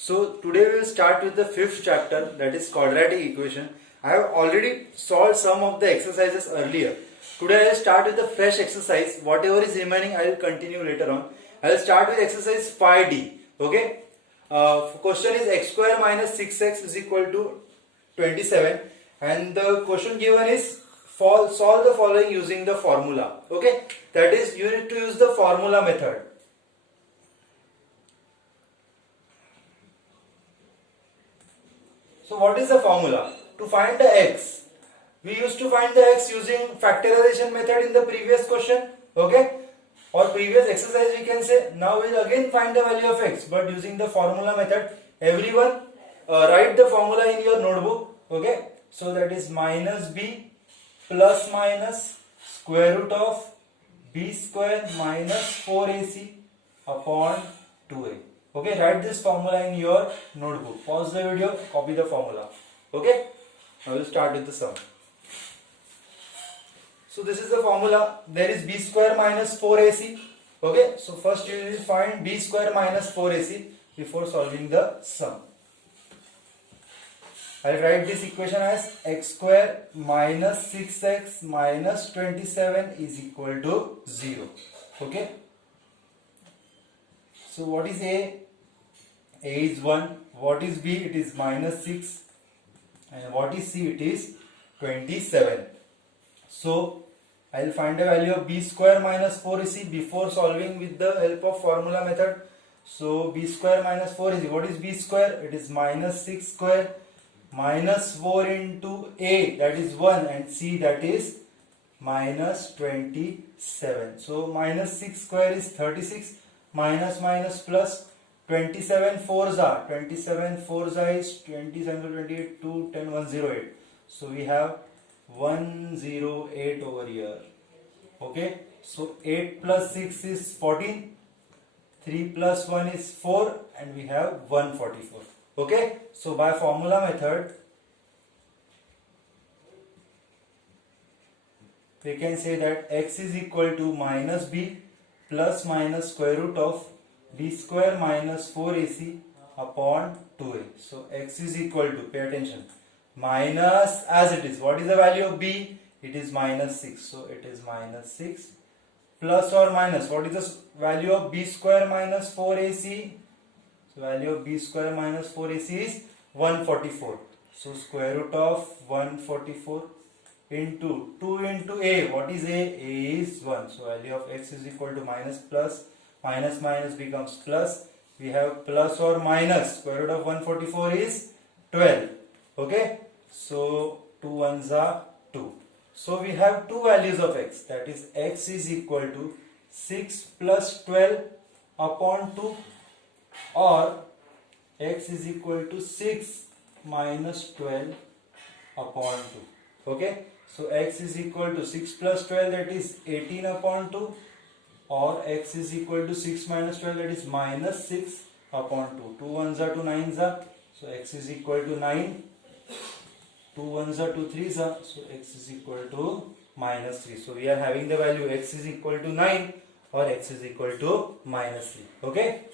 So today we will start with the fifth chapter, that is quadratic equation. I have already solved some of the exercises earlier. Today I will start with the fresh exercise. Whatever is remaining I will continue later on. I will start with exercise 5D. Okay. Question is x square minus 6x is equal to 27, and the question given is solve the following using the formula. Okay. That is, you need to use the formula method. So what is the formula? To find the x, we used to find the x using factorization method in the previous question, okay, or previous exercise we can say. Now we will again find the value of x, but using the formula method. Everyone write the formula in your notebook, okay. So that is minus b plus minus square root of b square minus 4ac upon 2a. Okay, write this formula in your notebook. Pause the video, copy the formula. Okay, I will start with the sum. So this is the formula. There is b square minus 4ac. Okay, so first you will find b square minus 4ac before solving the sum. I will write this equation as x square minus 6x minus 27 is equal to 0. Okay. So what is A? A is 1. What is B? It is minus 6. And what is C? It is 27. So I will find the value of b square minus 4ac before solving with the help of formula method. So b square minus 4ac. What is b square? It is minus 6 square minus 4 into a, that is 1, and c, that is minus 27. So minus 6 square is 36, minus minus plus 27 fours are 27 fours is 27 28 2 10 108. So we have 108 over here. Okay, so 8 plus 6 is 14, 3 plus 1 is 4, and we have 144. Okay, so by formula method we can say that x is equal to minus b plus minus square root of b square minus 4ac upon 2a. So x is equal to, pay attention, minus, as it is, what is the value of b? It is minus 6. So it is minus 6 plus or minus, what is the value of b square minus 4ac? So value of b square minus 4ac is 144. So square root of 144 into 2 into a. What is a? A is 1. So value of x is equal to minus plus, minus minus becomes plus. We have plus or minus, square root of 144 is 12. Okay, so 2 ones are 2. So we have two values of x, that is x is equal to 6 plus 12 upon 2, or x is equal to 6 minus 12 upon 2. Okay, so x is equal to 6 plus 12, that is 18 upon 2, or x is equal to 6 minus 12, that is minus 6 upon 2. 2 ones are 2 nines are, so x is equal to 9. 2 ones are 2 threes are, so x is equal to minus 3. So we are having the value x is equal to 9 or x is equal to minus 3. Okay.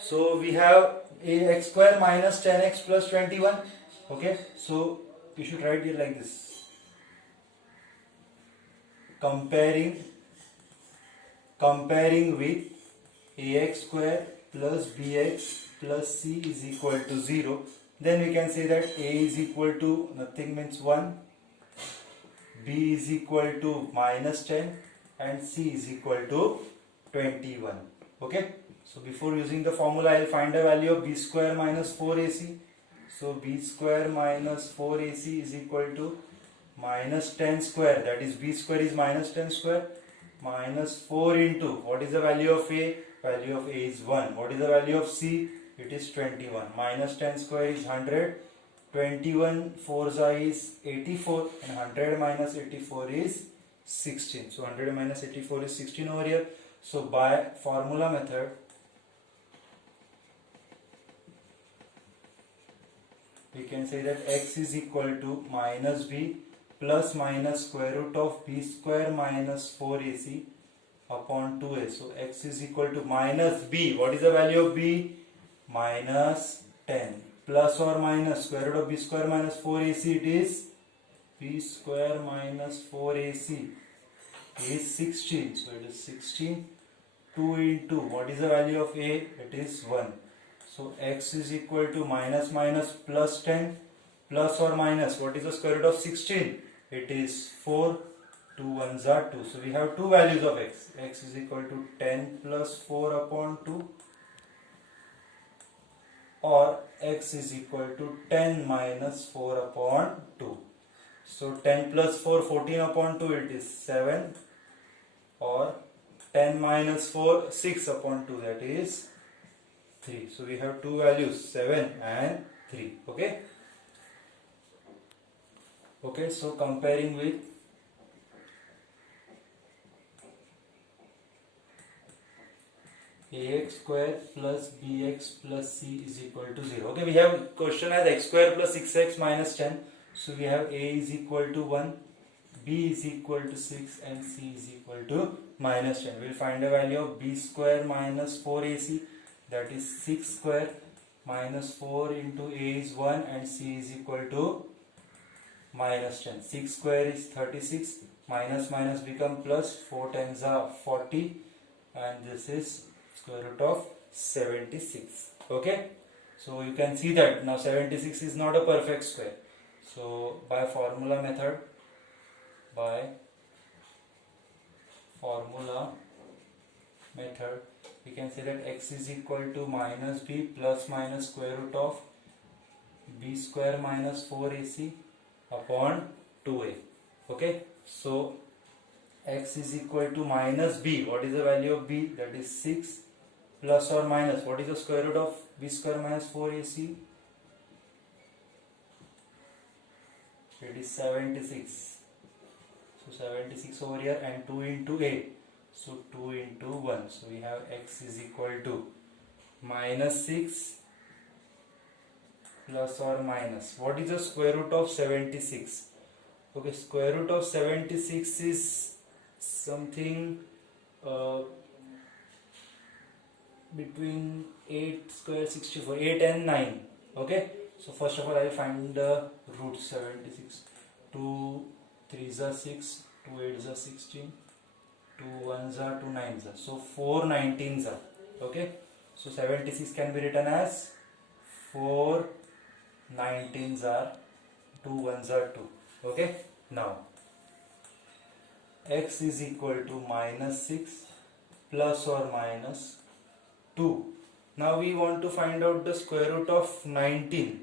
So we have x square minus 10x plus 21. Okay, so you should write it like this: comparing with ax square plus bx plus c is equal to 0. Then we can say that a is equal to nothing means 1, b is equal to minus 10, and c is equal to 21. Okay. So before using the formula, I will find the value of b square minus 4ac. So b square minus 4ac is equal to minus 10 square, that is b square is minus 10 square, minus 4 into, what is the value of a? Value of a is 1. What is the value of c? It is 21. Minus 10 square is 100. 21 4 is 84, and 100 minus 84 is 16. So 100 minus 84 is 16 over here. So by formula method, we can say that x is equal to minus b plus minus square root of b square minus 4ac upon 2a. So x is equal to minus b. What is the value of b? Minus 10. Plus or minus square root of b square minus 4ac, it is b square minus 4ac is 16. So it is 16. 2 into, what is the value of a? It is 1. So x is equal to minus minus plus 10 plus or minus, what is the square root of 16? It is 4. 2 ones are 2. So we have two values of x. X is equal to 10 plus 4 upon 2, or x is equal to 10 minus 4 upon 2. So 10 plus 4, 14 upon 2, it is 7, or 10 minus 4, 6 upon 2, that is 3. So we have two values, 7 and 3. Okay. Okay, so comparing with ax square plus bx plus c is equal to 0. Okay, we have question as x square plus 6x minus 10. So we have a is equal to 1, b is equal to 6 and c is equal to minus 10. We will find the value of b square minus 4ac, that is 6 square minus 4 into a is 1 and c is equal to minus 10. 6 square is 36, minus minus become plus, 4 times are 40, and this is square root of 76. Okay, so you can see that now 76 is not a perfect square. So by formula method, we can say that x is equal to minus b plus minus square root of b square minus 4ac upon 2a. Okay, so x is equal to minus b. What is the value of b? That is 6, plus or minus, what is the square root of b square minus 4ac? It is 76. So 76 over here, and 2 into a. So 2 into 1. So we have x is equal to minus 6 plus or minus. What is the square root of 76? Okay, square root of 76 is something between 8 square 64, 8 and 9. Okay, so first of all I will find the root. 76, 2 3s are 6, 2 8s are 16, 2 1s are 2 9s are, so 4 19s are. Okay, so 76 can be written as 4 19s are, 2 1s are 2. Okay, now x is equal to minus 6 plus or minus 2. Now we want to find out the square root of 19.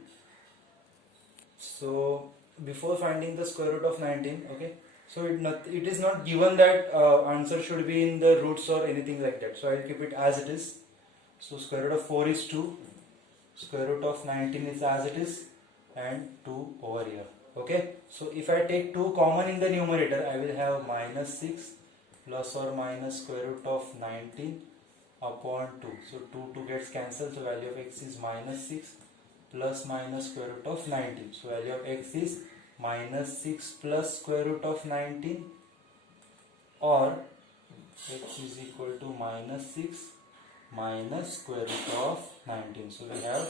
So before finding the square root of 19, okay, so it is not given that answer should be in the roots or anything like that. So I will keep it as it is. So square root of 4 is 2, square root of 19 is as it is, and 2 over here. Okay, so if I take 2 common in the numerator, I will have minus 6 plus or minus square root of 19 upon 2. So 2 gets cancelled, so value of x is minus 6 plus minus square root of 19. So value of x is minus 6 plus square root of 19, or x is equal to minus 6 minus square root of 19. So we have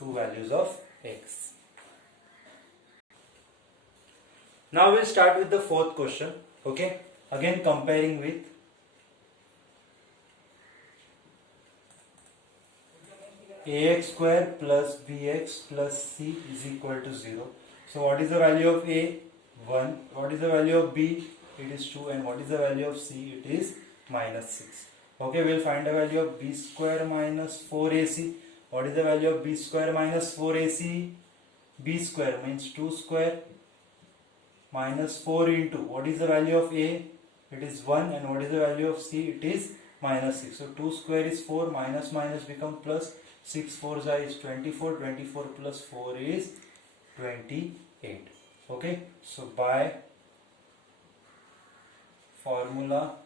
two values of x. Now we'll start with the fourth question. Okay, again comparing with ax square plus bx plus c is equal to 0. So what is the value of a? 1. What is the value of b? It is 2. And what is the value of c? It is minus 6. Okay, we'll find the value of b square minus 4ac. What is the value of b square minus 4ac? b square means 2 square minus 4 into, what is the value of a? It is 1. And what is the value of c? It is minus 6. So 2 square is 4, minus minus become plus, 6 4s is 24, 24 plus 4 is 28. Okay, so by formula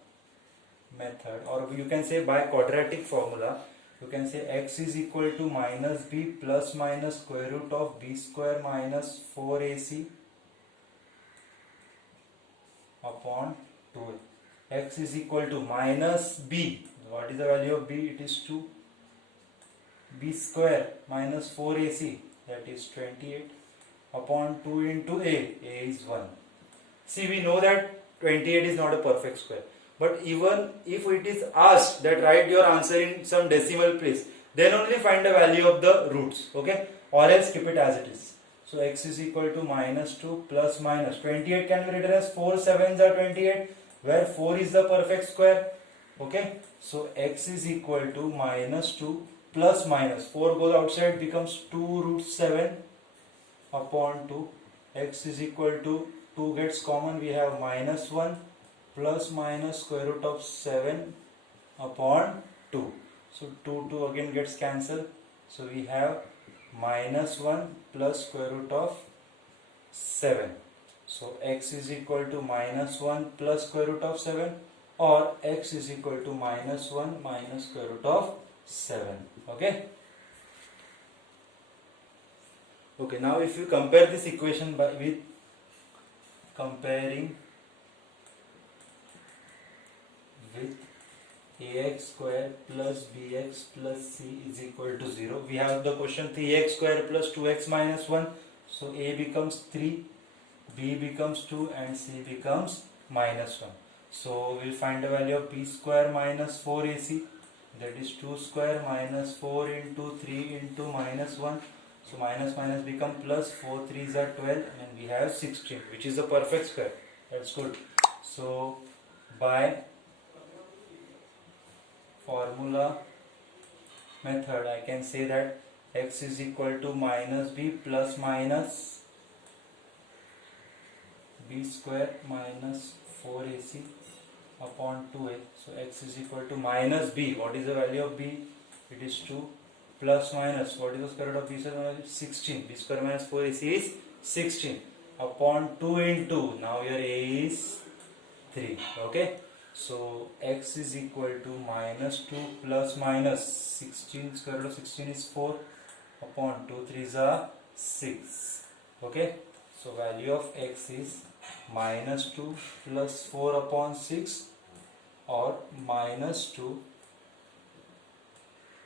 method, or you can say by quadratic formula, you can say x is equal to minus b plus minus square root of b square minus 4ac upon 2a. x is equal to minus b. What is the value of b? It is 2. B square minus 4ac, that is 28 upon 2 into a is 1. See, we know that 28 is not a perfect square, but even if it is asked that write your answer in some decimal place, then only find the value of the roots, okay, or else keep it as it is. So x is equal to minus 2 plus minus 28 can be written as 4 7s are 28, where 4 is the perfect square, okay. So x is equal to minus 2 plus minus 4 goes outside, becomes 2 root 7 upon 2. X is equal to 2 gets common, we have minus 1 plus minus square root of 7 upon 2. So 2 again gets cancelled. So we have minus 1 plus square root of 7. So x is equal to minus 1 plus square root of 7, or x is equal to minus 1 minus square root of 7. Okay. Okay, now if you compare this equation with comparing with ax square plus bx plus c is equal to 0. We have the question 3x square plus 2x minus 1. So a becomes 3, b becomes 2 and c becomes minus 1. So we'll find the value of b square minus 4ac, that is 2 square minus 4 into 3 into minus 1. So minus minus become plus, 4 3s are 12 and we have 16, which is a perfect square. That's good. So by formula method I can say that x is equal to minus b plus minus b square minus 4ac upon 2a. So x is equal to minus b. What is the value of b? It is 2. Plus minus, what is the square root of b square? 16. B square minus 4ac is 16 upon 2 into, now your a is 3. Okay. So x is equal to minus 2 plus minus 16, square root of 16 is 4 upon 2 3s are 6. Okay. So value of x is minus 2 plus 4 upon 6, or minus 2,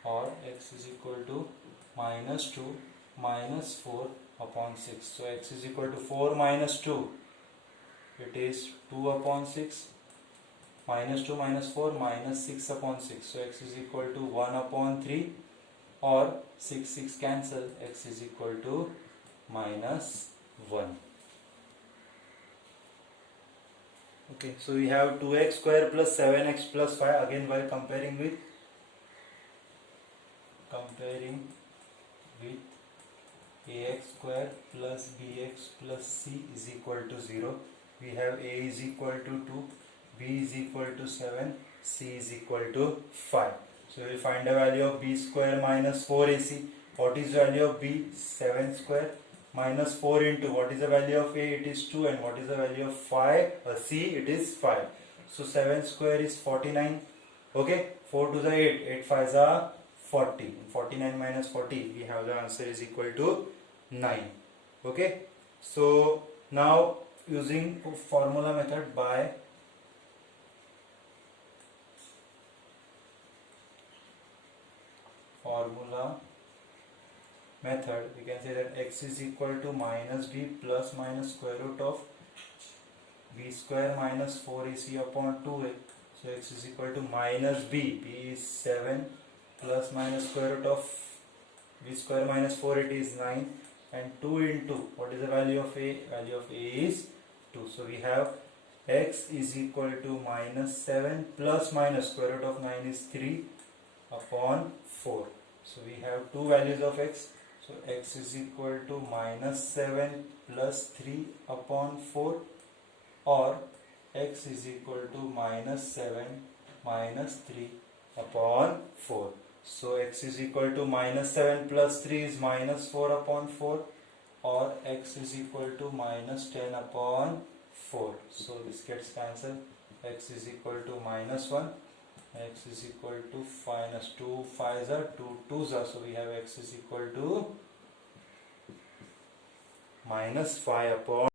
or x is equal to minus 2 minus 4 upon 6. So x is equal to 4 minus 2, it is 2 upon 6, minus 2 minus 4 minus 6 upon 6. So x is equal to 1 upon 3, or 6 cancel, x is equal to minus 1. Okay, so we have 2x square plus 7x plus 5, again while comparing with ax square plus bx plus c is equal to 0. We have a is equal to 2, b is equal to 7, c is equal to 5. So we find the value of b square minus 4ac. What is the value of b? 7 square minus 4 into, what is the value of a? It is 2, and what is the value of 5? C, it is 5. So 7 square is 49. Okay, 4 to the 8, 8 5s are 40. 49 minus 40, we have the answer is equal to 9. Okay, so now using formula method, by formula method we can say that x is equal to minus b plus minus square root of b square minus 4ac upon 2a. So x is equal to minus b, b is 7 plus minus square root of b square minus 4, it is 9, and 2 into, what is the value of a? Value of a is 2. So we have x is equal to minus 7 plus minus square root of 9 is 3 upon 4. So we have two values of x. So x is equal to minus 7 plus 3 upon 4, or x is equal to minus 7 minus 3 upon 4. So x is equal to minus 7 plus 3 is minus 4 upon 4, or x is equal to minus 10 upon 4. So this gets cancelled. X is equal to minus 1, x is equal to minus 2 5s are 2 2s are, so we have x is equal to minus 5 upon